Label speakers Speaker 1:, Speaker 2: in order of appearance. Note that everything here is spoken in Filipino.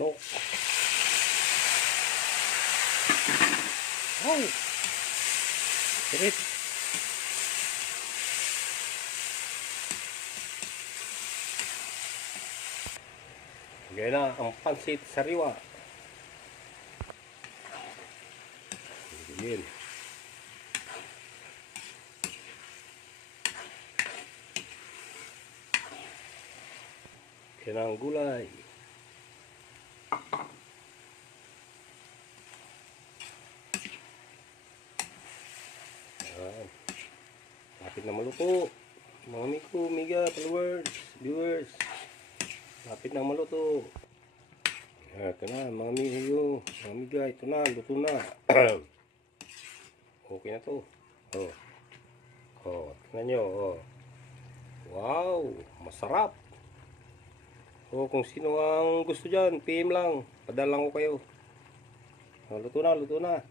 Speaker 1: manok. Wow! Great! Gaya na ang pansit sariwa. Ganyan. Kaya na gulay. Yan. Lapit na maluto. Mga amigo, miga, followers, viewers. Lapit na maluto. Ito na, mga amigo, mga amiga, ito na, luto na. okay na to. Oh. Oh, tingnan nyo, oh. Wow, masarap. Oh, kung sino ang gusto dyan, PM lang. Padala ko kayo. Oh, luto na, luto na.